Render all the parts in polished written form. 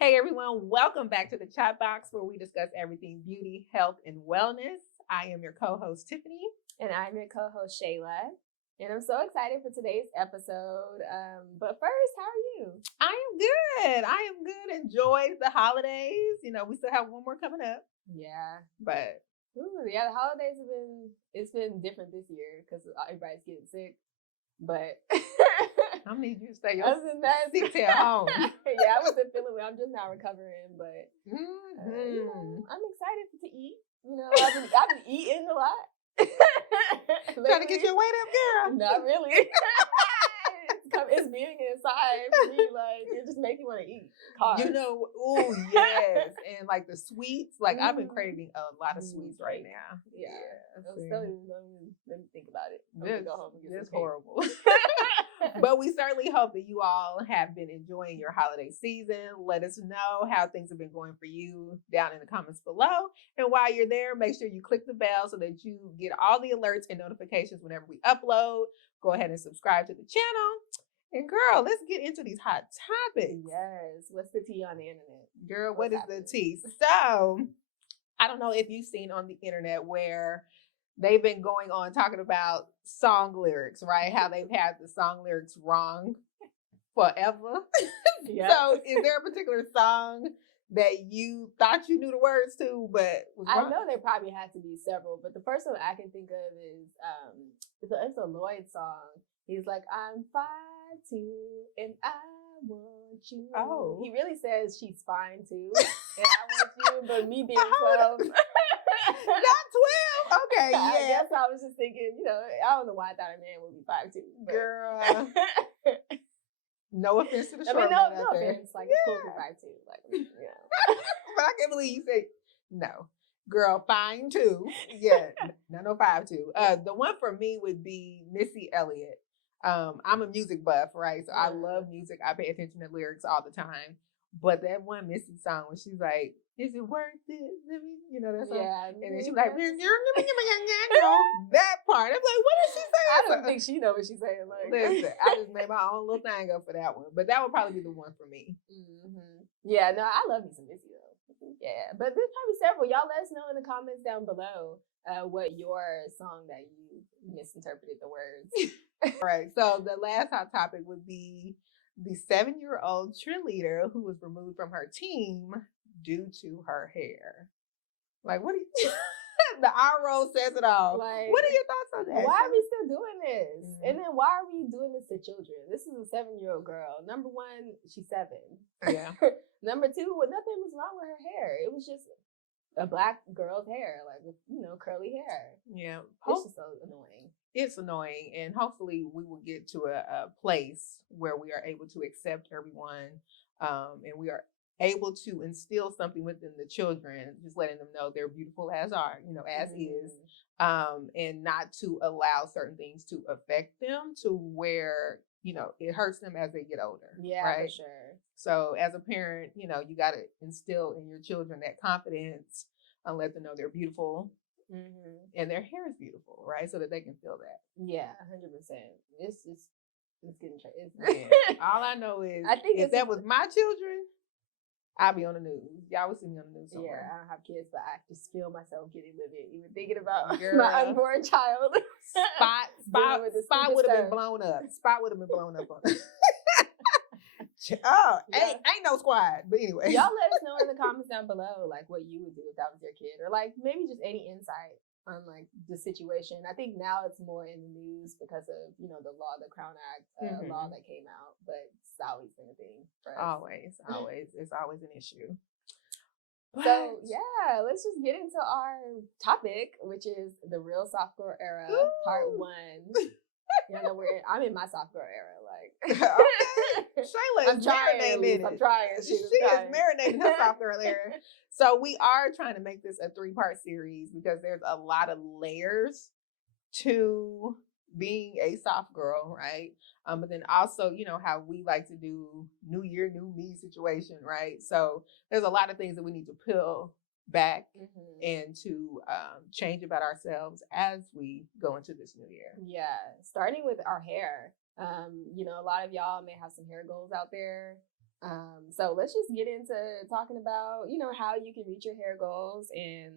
Hey everyone, welcome back to the Chatbox where we discuss everything beauty, health, and wellness. I am your co-host Tiffany. And I'm your co-host Shayla. And I'm so excited for today's episode. But first, how are you? I am good. Enjoyed the holidays. You know, we still have one more coming up. Yeah. But the holidays it's been different this year because everybody's getting sick. But I need you to stay other than that, sick at home. Yeah, I wasn't feeling well. I'm just now recovering, but I'm excited to eat. You know, I've been eating a lot. Trying to get your weight up, girl. Not really. It's being inside for me, like it just makes me want to eat carbs. You know, oh yes, and like the sweets. Like I've been craving a lot of sweets right now. Yeah. Let me think about it. This, go home and get this horrible. But we certainly hope that you all have been enjoying your holiday season. Let us know how things have been going for you down in the comments below. And while you're there, make sure you click the bell so that you get all the alerts and notifications whenever we upload. Go ahead and subscribe to the channel. And girl, let's get into these hot topics. Yes. What's the tea on the internet? Girl, what is the tea? So, I don't know if you've seen on the internet where they've been going on talking about song lyrics, right? How they've had the song lyrics wrong forever. Yep. So is there a particular song that you thought you knew the words to, but was wrong? I know there probably had to be several, but the first one I can think of is it's a Lloyd song. He's like, I'm 5'2" and I want you. Oh. He really says she's fine too. And I want you, but me being 12. Not 12. Okay, yeah. I guess I was just thinking, I don't know why I thought a man would be 5'2". Girl. No offense to the short man no out there. offense. Like, it's cool for 5'2". Like, But I can't believe you say no. Girl, fine too. Yeah, no 5'2". The one for me would be Missy Elliott. I'm a music buff, right? So I love music. I pay attention to lyrics all the time. But that one Missy song when she's like, "Is it worth it?" You know that song. Yeah. And then she's like, that part. I'm like, what is she saying? I don't think she knows what she's saying. Like, listen, I just made my own little thing up for that one. But that would probably be the one for me. Mm-hmm. Yeah, no, I love me some Missy though. Yeah, but there's probably several. Y'all let us know in the comments down below what your song that you misinterpreted the words. All right. So the last hot topic would be the 7-year-old cheerleader who was removed from her team due to her hair. Like, what do you... The R-roll says it all. Like, what are your thoughts on that? Why are we still doing this? Mm-hmm. And then why are we doing this to children? This is a 7-year-old girl. Number one, she's 7. Yeah. Number two, nothing was wrong with her hair. It was just a black girl's hair, like, curly hair. Yeah. It's just so annoying. It's annoying. And hopefully we will get to a place where we are able to accept everyone and we are able to instill something within the children, just letting them know they're beautiful as are, as is, and not to allow certain things to affect them to where, it hurts them as they get older. Yeah, right? For sure. So as a parent, you got to instill in your children that confidence and let them know they're beautiful. Mm-hmm. And their hair is beautiful, right? So that they can feel that. Yeah, 100%. It's getting all I know is I think if that was my children, I'll be on the news. Y'all will see me on the news somewhere. Yeah, I don't have kids, but I just feel myself getting livid even thinking about my unborn child. Spot would have been blown up. Spot would have been blown up on it. Ain't no squad. But anyway. Y'all let us know in the comments down below, like, what you would do if that was your kid. Or, like, maybe just any insight on, like, the situation. I think now it's more in the news because of, the law, the Crown Act law that came out. But it's always been a thing for us. Always. It's always an issue. But... So, yeah, let's just get into our topic, which is the real soft girl era, part 1. I'm in my soft girl era. Like, okay. Shayla is marinating in it. I'm trying. She is marinating her soft girl era. So we are trying to make this a 3-part series because there's a lot of layers to being a soft girl, right? But then also, how we like to do new year, new me situation, right? So there's a lot of things that we need to peel back and to change about ourselves as we go into this new year. Yeah, starting with our hair. A lot of y'all may have some hair goals out there. So let's just get into talking about, how you can reach your hair goals. And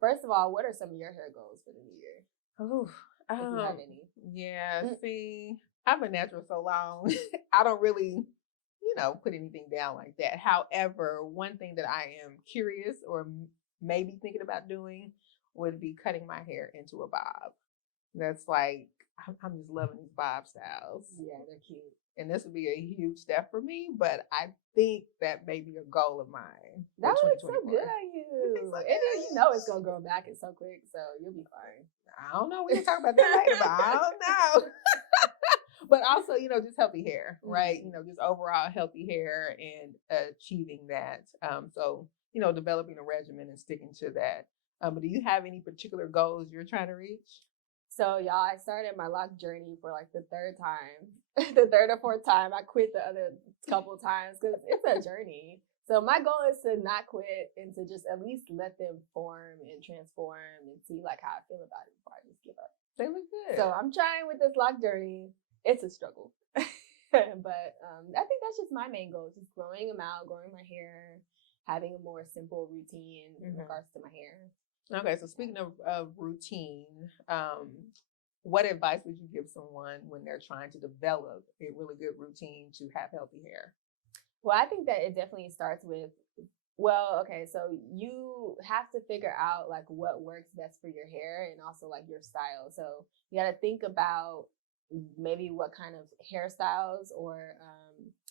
first of all, what are some of your hair goals for the new year? Oh, If you have any. Yeah, see, I've been natural so long. I don't really, put anything down like that. However, one thing that I am curious or maybe thinking about doing would be cutting my hair into a bob. That's like, I'm just loving these bob styles. Yeah, they're cute. And this would be a huge step for me, but I think that may be a goal of mine. That would look so good on you. So and then it's gonna grow back so quick, so you'll be fine. I don't know. We can talk about that later, but I don't know. But also, just healthy hair, right? Just overall healthy hair and achieving that. So, developing a regimen and sticking to that. But do you have any particular goals you're trying to reach? So y'all, I started my lock journey for like the third time, the third or fourth time. I quit the other couple times because it's a journey. So my goal is to not quit and to just at least let them form and transform and see like how I feel about it before I just give up. They look good. So I'm trying with this lock journey. It's a struggle, but I think that's just my main goal: just growing them out, growing my hair, having a more simple routine in regards to my hair. Okay, so speaking of routine, what advice would you give someone when they're trying to develop a really good routine to have healthy hair? Well, I think that it definitely starts with, so you have to figure out like what works best for your hair and also like your style. So you got to think about maybe what kind of hairstyles or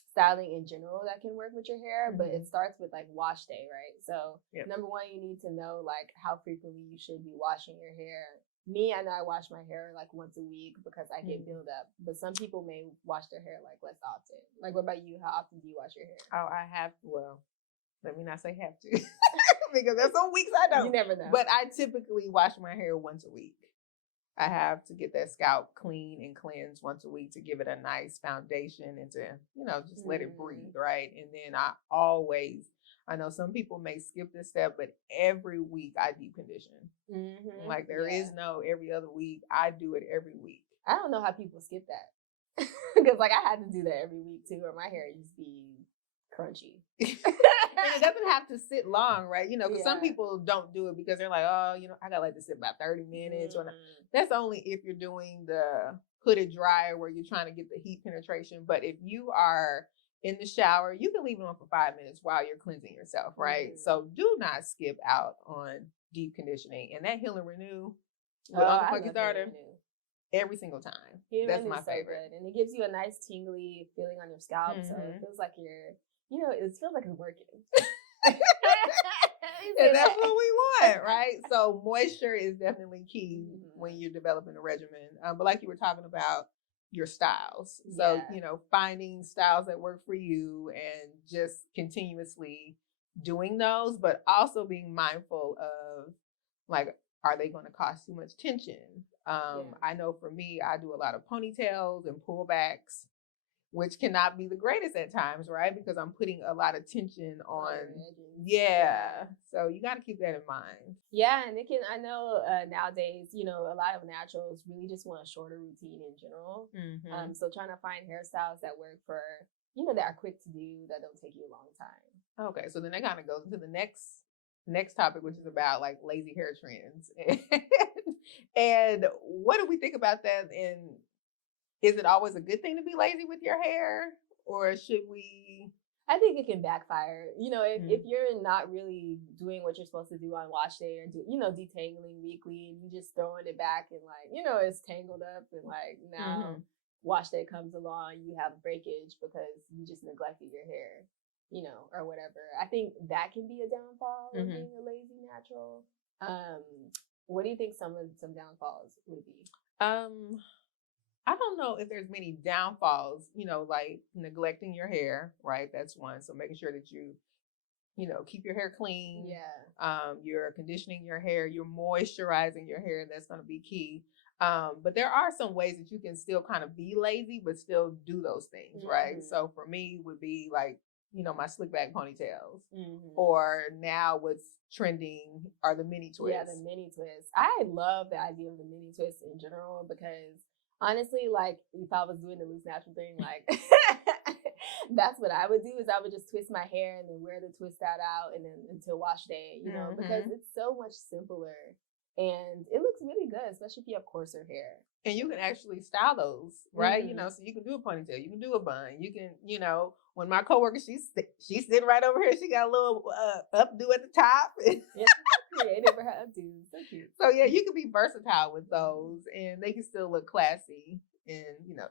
styling in general that can work with your hair, but it starts with like wash day, right? So number one, you need to know like how frequently you should be washing your hair. Me, I know I wash my hair like once a week because I get buildup, but some people may wash their hair like less often. Like, what about you? How often do you wash your hair? Oh, I have, let me not say have to because there's some weeks I don't. You never know. But I typically wash my hair once a week. I have to get that scalp clean and cleansed once a week to give it a nice foundation and to, just let it breathe, right? And then I know some people may skip this step, but every week I deep condition. Like there is no every other week. I do it every week. I don't know how people skip that. Because like I had to do that every week too, or my hair used to be crunchy. And it doesn't have to sit long, right? Because some people don't do it because they're like, oh, I gotta let this sit about 30 minutes. That's only if you're doing the hooded dryer where you're trying to get the heat penetration. But if you are in the shower, you can leave it on for 5 minutes while you're cleansing yourself, right? So do not skip out on deep conditioning. And that Heal and Renew with Uncle Funky Starter every single time. That's my favorite. Good. And it gives you a nice tingly feeling on your scalp. So it feels like you're it feels like it's working. And that's what we want, right? So moisture is definitely key when you're developing a regimen. But like you were talking about your styles. So, finding styles that work for you and just continuously doing those, but also being mindful of like, are they going to cause too much tension? I know for me, I do a lot of ponytails and pullbacks, which cannot be the greatest at times, right? Because I'm putting a lot of tension on, So you got to keep that in mind. Yeah, and I know nowadays, a lot of naturals really just want a shorter routine in general. So trying to find hairstyles that work for, that are quick to do, that don't take you a long time. Okay, so then that kind of goes into the next topic, which is about like lazy hair trends. And what do we think about that? And is it always a good thing to be lazy with your hair, or should we? I think it can backfire. If you're not really doing what you're supposed to do on wash day or detangling weekly, and you just throwing it back and like it's tangled up, and like now wash day comes along, you have breakage because you just neglected your hair, or whatever. I think that can be a downfall of being a lazy natural. What do you think some downfalls would be? I don't know if there's many downfalls, like neglecting your hair, right? That's one. So making sure that you keep your hair clean. You're conditioning your hair, you're moisturizing your hair. That's going to be key. But there are some ways that you can still kind of be lazy, but still do those things, right? So for me would be like, my slick back ponytails, or now what's trending are the mini twists. Yeah, the mini twists. I love the idea of the mini twists in general because honestly, like if I was doing the loose natural thing, like That's what I would do, is I would just twist my hair and then wear the twist out and then until wash day, because it's so much simpler and it looks really good, especially if you have coarser hair. And you can actually style those, right? So you can do a ponytail, you can do a bun, you can, when my coworker, she's sitting right over here, she got a little updo at the top. Yeah, creative for her updo. So cute. So yeah, you can be versatile with those, and they can still look classy and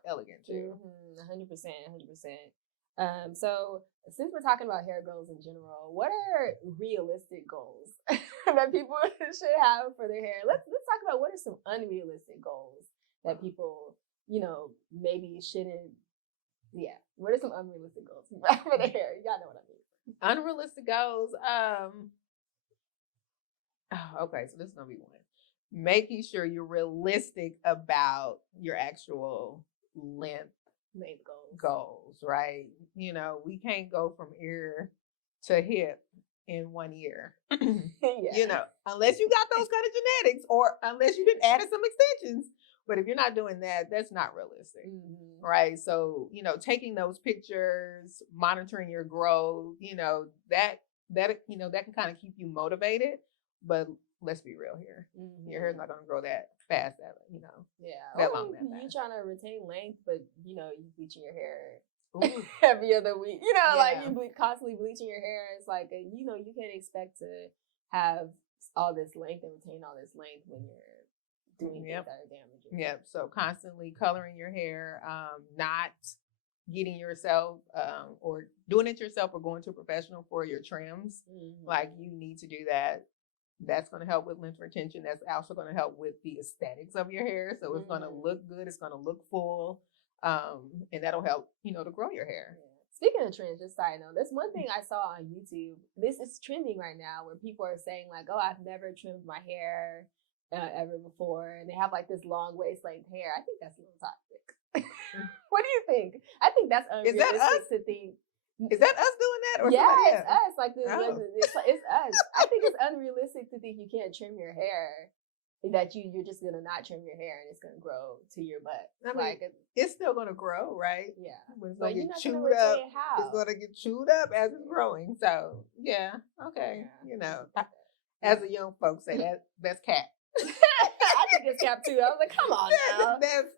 elegant too. 100%. So since we're talking about hair goals in general, what are realistic goals that people should have for their hair? Let's talk about what are some unrealistic goals that people, maybe shouldn't. Yeah, what are some unrealistic goals for their hair? Y'all know what I mean. Unrealistic goals. Okay, so this is gonna be one. Making sure you're realistic about your actual length goals, right? We can't go from ear to hip in 1 year. Unless you got those kind of genetics, or unless you did added some extensions. But if you're not doing that, that's not realistic, right? So, taking those pictures, monitoring your growth, that can kind of keep you motivated. But let's be real here. Your hair's not going to grow that fast, that long. You trying to retain length, but you bleaching your hair every other week. Like you constantly bleaching your hair. It's like you can't expect to have all this length and retain all this length when you're doing things that are damaging. Yep. So constantly coloring your hair, not getting yourself or doing it yourself or going to a professional for your trims. Like you need to do that. That's going to help with length retention. That's also going to help with the aesthetics of your hair. So it's going to look good. It's going to look full. And that'll help, to grow your hair. Speaking of trends, just side note, that's one thing I saw on YouTube. This is trending right now where people are saying like, oh, I've never trimmed my hair ever before. And they have like this long waist length hair. I think that's a little toxic. What do you think? I think that's unrealistic to think. Is that us doing that? Or it's us. Like it's us. I think it's unrealistic to think you can't trim your hair. That you're just gonna not trim your hair and it's gonna grow to your butt. I mean, it's still gonna grow, right? Yeah, but it's gonna get chewed up. It's gonna get chewed up as it's growing. So yeah, okay. As the young folks say, that's cap. I think it's cap too. I was like, come on now. And that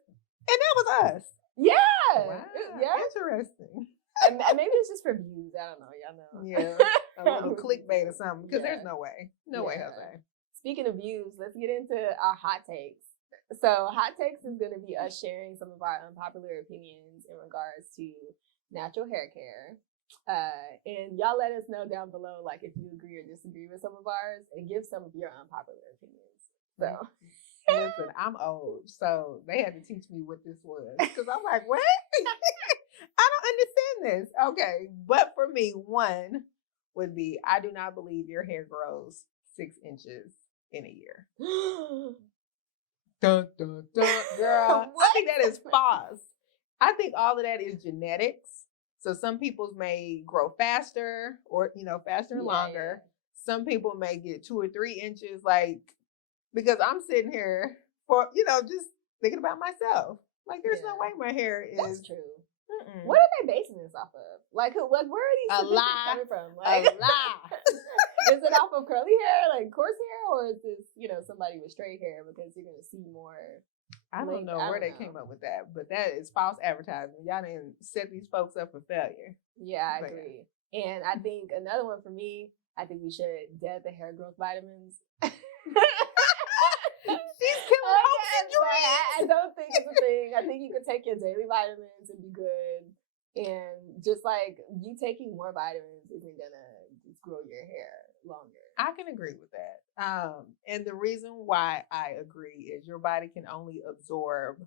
was us. Yeah. Wow. Yeah. Interesting. And maybe it's just for views. I don't know. Y'all know. Yeah. A little clickbait or something. Because there's no way. No way, Jose. Speaking of views, let's get into our hot takes. So hot takes is going to be us sharing some of our unpopular opinions in regards to natural hair care. And y'all let us know down below, like if you agree or disagree with some of ours, and give some of your unpopular opinions. So listen, I'm old, so they had to teach me what this was. Because I'm like, what? I don't understand this. Okay. But for me, one would be, I do not believe your hair grows 6 inches in a year. Dun, dun, dun, girl. I think that is false. I think all of that is genetics. So some people's may grow faster or, faster and longer. Yeah. Some people may get 2 or 3 inches, because I'm sitting here for, just thinking about myself. Like, there's no way my hair is. That's true. Mm-mm. What are they basing this off of? Like, where are these statistics coming from? Like, a lie. Is it off of curly hair, like coarse hair, or is this, somebody with straight hair? Because you're gonna see more. I don't know where they came up with that, but that is false advertising. Y'all didn't set these folks up for failure. Yeah, I agree. And I think another one for me, I think we should dead the hair growth vitamins. She's killing hopes and dreams. I don't think it's a thing. I think you could take your daily vitamins and be good. And just like you taking more vitamins isn't gonna just grow your hair longer. I can agree with that. And the reason why I agree is your body can only absorb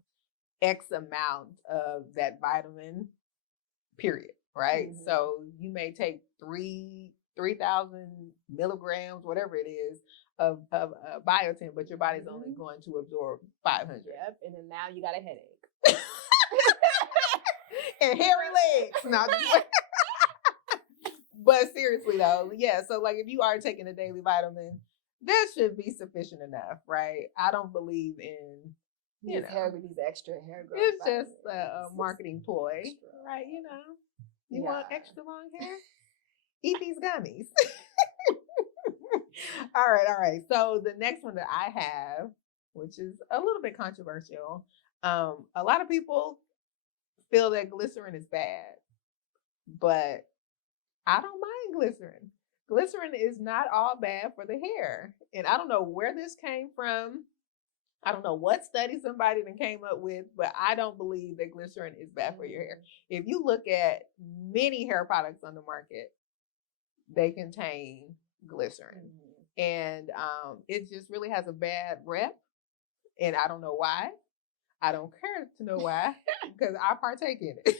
X amount of that vitamin, period. Right? Mm-hmm. So you may take 3,000 milligrams, whatever it is, of biotin, but your body's only going to absorb 500. Yep, and then now you got a headache. And hairy legs. No, but seriously though, yeah, so like if you are taking a daily vitamin, that should be sufficient enough, right? I don't believe in these extra hair growth. It's just a marketing ploy, right? You want extra long hair? Eat these gummies. All right. So the next one that I have, which is a little bit controversial, a lot of people feel that glycerin is bad, but I don't mind glycerin. Glycerin is not all bad for the hair. And I don't know where this came from. I don't know what study somebody then came up with, but I don't believe that glycerin is bad for your hair. If you look at many hair products on the market, they contain glycerin. And it just really has a bad rep. And I don't know why. I don't care to know why, because I partake in it.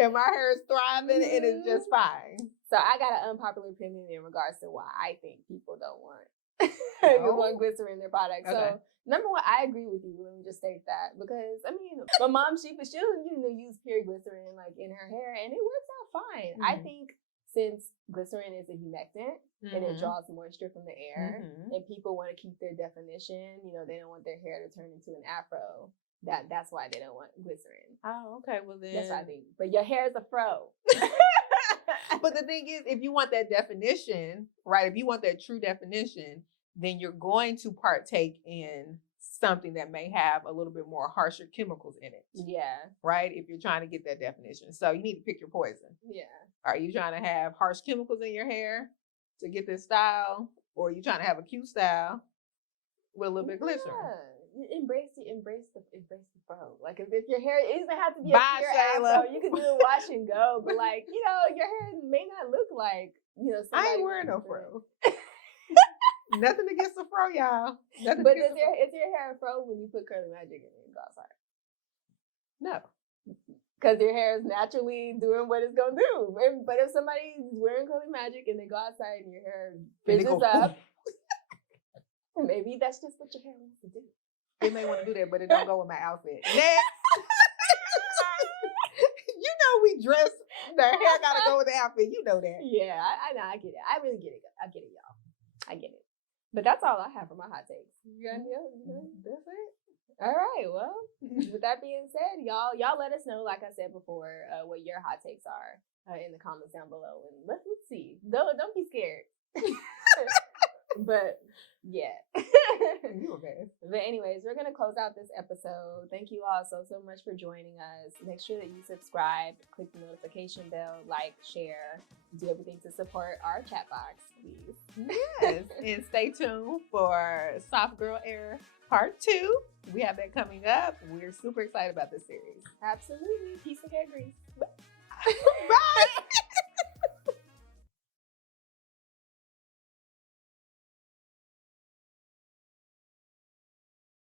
And my hair is thriving and it's just fine. So I got an unpopular opinion in regards to why I think people don't want glycerin in their products. Okay. So number one, I agree with you. Let me just state that, because I mean, my mom, she'll use pure glycerin like in her hair, and it works out fine. I think since glycerin is a humectant and it draws moisture from the air, and people want to keep their definition, they don't want their hair to turn into an afro. That's why they don't want glycerin. Oh, okay. Well then, that's what I think. But your hair is a fro. But the thing is, if you want that definition, right? If you want that true definition, then you're going to partake in something that may have a little bit more harsher chemicals in it. Yeah. Right? If you're trying to get that definition. So you need to pick your poison. Yeah. Are you trying to have harsh chemicals in your hair to get this style? Or are you trying to have a cute style with a little bit of glycerin? Embrace the fro. Like if your hair, it doesn't have to be a pure afro. You can do a wash and go, but like, your hair may not look like, I ain't wearing no fro. Nothing against the fro, y'all. But is your hair a fro when you put curly magic in it and go outside? No. Because your hair is naturally doing what it's gonna do. But if somebody's wearing curly magic and they go outside and your hair fizzles up, maybe that's just what your hair wants to do. It may want to do that, but it don't go with my outfit. Next. We dress, the hair gotta go with the outfit. You know that. Yeah, I know. I get it. I really get it. I get it, y'all. I get it. But that's all I have for my hot takes. You got any else? That's it. All right. Well, with that being said, y'all let us know, like I said before, what your hot takes are in the comments down below, and let's see. Don't be scared. But yeah. You okay. But anyways, we're gonna close out this episode. Thank you all so much for joining us. Make sure that you subscribe, click the notification bell, like, share, do everything to support our chat box, please. Yes. And stay tuned for Soft Girl Era Part 2. We have that coming up. We're super excited about this series. Absolutely. Piece of hair grease. Bye.